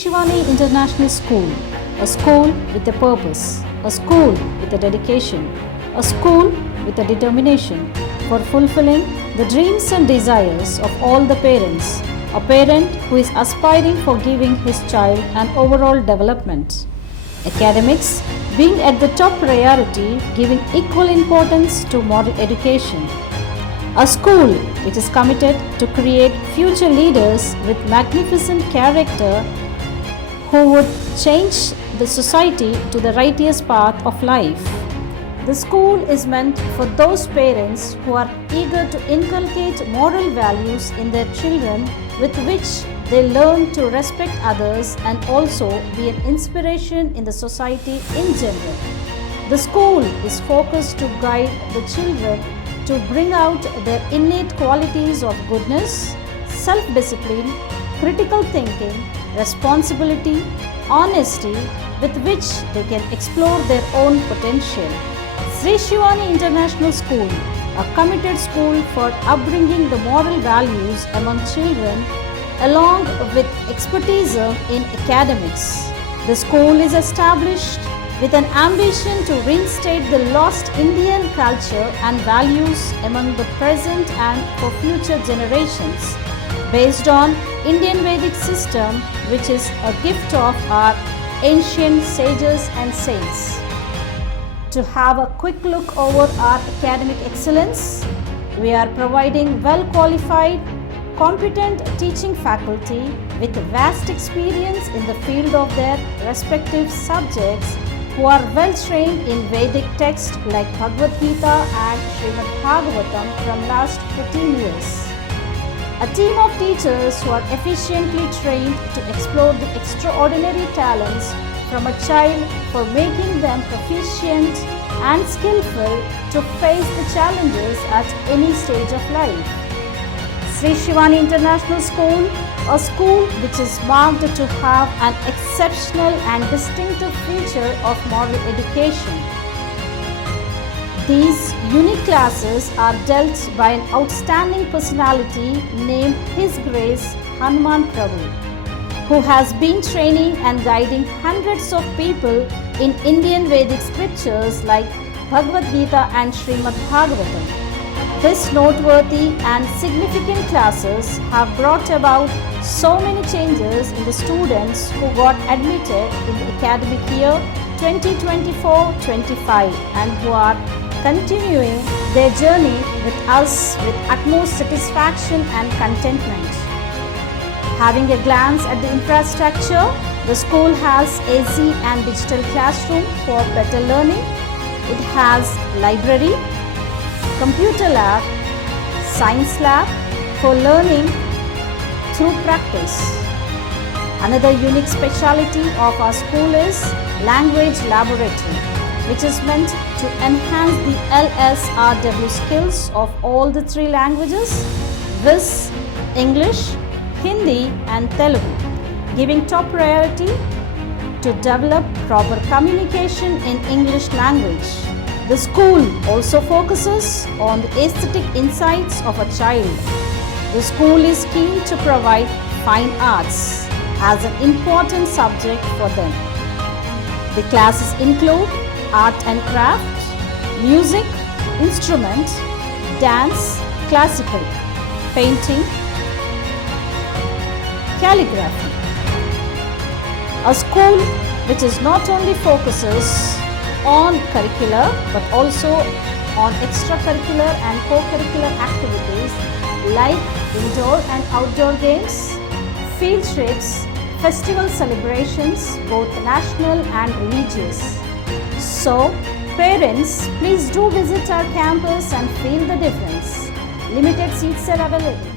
Sivani International School, a school with a purpose, a school with a dedication, a school with a determination for fulfilling the dreams and desires of all the parents, a parent who is aspiring for giving his child an overall development. Academics being at the top priority, giving equal importance to moral education. A school which is committed to create future leaders with magnificent character who would change the society to the righteous path of life. The school is meant for those parents who are eager to inculcate moral values in their children with which they learn to respect others and also be an inspiration in the society in general. The school is focused to guide the children to bring out their innate qualities of goodness, self-discipline, critical thinking, responsibility, honesty, with which they can explore their own potential. Sree Sivani International School, a committed school for upbringing the moral values among children along with expertise in academics. The school is established with an ambition to reinstate the lost Indian culture and values among the present and for future generations, based on Indian Vedic system, which is a gift of our ancient sages and saints. To have a quick look over our academic excellence, we are providing well-qualified, competent teaching faculty with vast experience in the field of their respective subjects who are well trained in Vedic texts like Bhagavad Gita and Srimad Bhagavatam from last 15 years. A team of teachers who are efficiently trained to explore the extraordinary talents from a child for making them proficient and skillful to face the challenges at any stage of life. Sree Sivani International School, a school which is marked to have an exceptional and distinctive future of moral education. These unique classes are dealt by an outstanding personality named His Grace Hanuman Prabhu, who has been training and guiding hundreds of people in Indian Vedic scriptures like Bhagavad Gita and Srimad Bhagavatam. These noteworthy and significant classes have brought about so many changes in the students who got admitted in the academic year 2024-25 and who are continuing their journey with us with utmost satisfaction and contentment. Having a glance at the infrastructure, the school has AC and digital classroom for better learning. It has library, computer lab, science lab for learning through practice. Another unique specialty of our school is language laboratory, which is meant to enhance the LSRW skills of all the three languages, viz. English, Hindi and Telugu, giving top priority to develop proper communication in English language. The school also focuses on the aesthetic insights of a child. The school is keen to provide fine arts as an important subject for them. The classes include art and craft, music, instrument, dance, classical, painting, calligraphy. A school which is not only focuses on curricular but also on extracurricular and co-curricular activities like indoor and outdoor games, field trips, festival celebrations, both national and religious. So, parents, please do visit our campus and feel the difference. Limited seats are available.